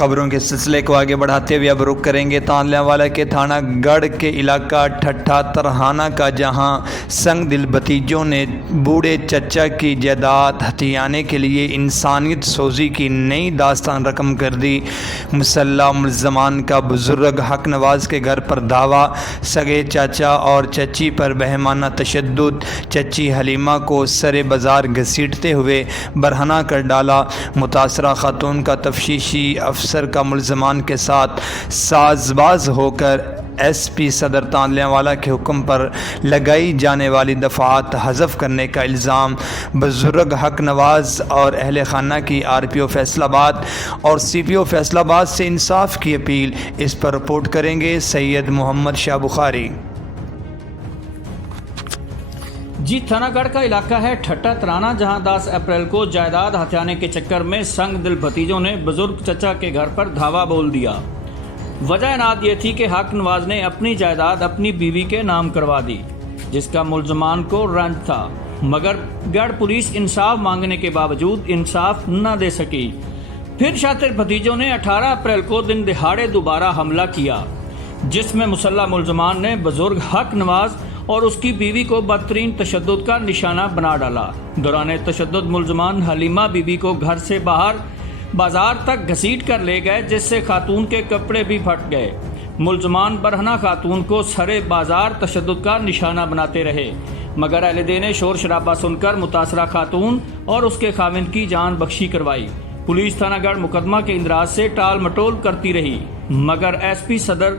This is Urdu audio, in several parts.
خبروں کے سلسلے کو آگے بڑھاتے ہوئے اب رخ کریں گے تانلیاں والا کے تھانہ گڑھ کے علاقہ ٹھٹھا ترہانہ کا، جہاں سنگ دل بھتیجوں نے بوڑھے چچا کی جائیداد ہتھیانے کے لیے انسانیت سوزی کی نئی داستان رقم کر دی۔ مسلح ملزمان کا بزرگ حق نواز کے گھر پر دھاوا، سگے چاچا اور چچی پر بہیمانہ تشدد، چچی حلیمہ کو سر بازار گھسیٹتے ہوئے برہنہ کر ڈالا۔ متاثرہ خاتون کا تفتیشی افسر کا ملزمان کے ساتھ ساز باز ہو کر ایس پی صدر تانلیاں والا کے حکم پر لگائی جانے والی دفعات حذف کرنے کا الزام۔ بزرگ حق نواز اور اہل خانہ کی آر پی او فیصل آباد اور سی پی او فیصل آباد سے انصاف کی اپیل، اس پر رپورٹ کریں گے سید محمد شاہ بخاری۔ جی تھانہ گڑھ کا علاقہ ہے ٹھٹھا ترانہ، جہاں 10 اپریل کو جائیداد ہتھیانے کے چکر میں سنگ دل بھتیجوں نے بزرگ چچا کے گھر پر دھاوا بول دیا۔ وجہ اناد یہ تھی کہ حق نواز نے اپنی جائیداد اپنی بیوی کے نام کروا دی، جس کا ملزمان کو رنج تھا، مگر گڑھ پولیس انصاف مانگنے کے باوجود انصاف نہ دے سکی۔ پھر شاطر بھتیجوں نے 18 اپریل کو دن دہاڑے دوبارہ حملہ کیا، جس میں مسلح ملزمان نے بزرگ حق نواز اور اس کی بیوی کو بدترین تشدد کا نشانہ بنا ڈالا۔ دوران تشدد ملزمان حلیمہ بیوی کو گھر سے باہر بازار تک گھسیٹ کر لے گئے، جس سے خاتون کے کپڑے بھی پھٹ گئے۔ ملزمان برہنہ خاتون کو سرے بازار تشدد کا نشانہ بناتے رہے، مگر اہل دین نے شور شرابہ سن کر متاثرہ خاتون اور اس کے خاوند کی جان بخشی کروائی۔ پولیس تھانہ گڑھ مقدمہ کے اندراج سے ٹال مٹول کرتی رہی، مگر ایس پی صدر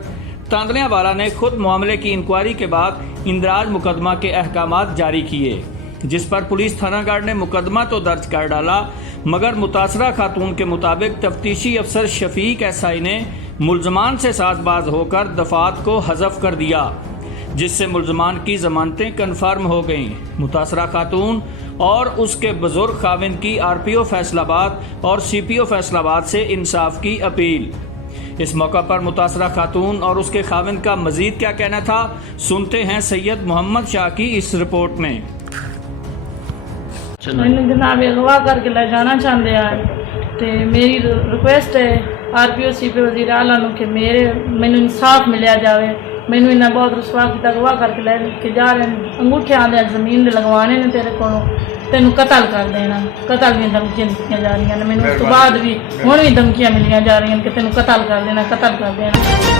تانلیاں والا نے خود معاملے کی انکوائری کے بعد اندراج مقدمہ کے احکامات جاری کیے، جس پر پولیس تھانہ گڑھ نے مقدمہ تو درج کر ڈالا، مگر متاثرہ خاتون کے مطابق تفتیشی افسر شفیق ایس آئی نے ملزمان سے ساز باز ہو کر دفعات کو حذف کر دیا، جس سے ملزمان کی ضمانتیں کنفرم ہو گئیں۔ متاثرہ خاتون اور اس کے بزرگ خاوند کی آر پی او فیصل آباد اور سی پی او فیصل آباد سے انصاف کی اپیل۔ اس موقع پر متاثرہ خاتون اور اس کے خاوند کا مزید کیا کہنا تھا، سنتے ہیں سید محمد شاہ کی اس رپورٹ میں۔ میں جناب اغوا کر کے لے جانا چاہتے ہیں، تو میری ریکویسٹ ہے آر پی او سی پی وزیر اعلیٰ نو کہ مینو انصاف ملیا جائے۔ مینو انہیں بہت رسوا کیا، اغوا کر کے لے کے جا رہے ہیں، انگوٹھے آدھے زمین دے لگوانے نے تیرے کو، تینوں قتل کر دینا، قتل بھی دھمکیاں دیتی جا رہی ہیں۔ مینو اس تو بعد بھی ہوں بھی دھمکیاں ملیاں جا رہی ہیں کہ تینوں قتل کر دینا، قتل کر دینا۔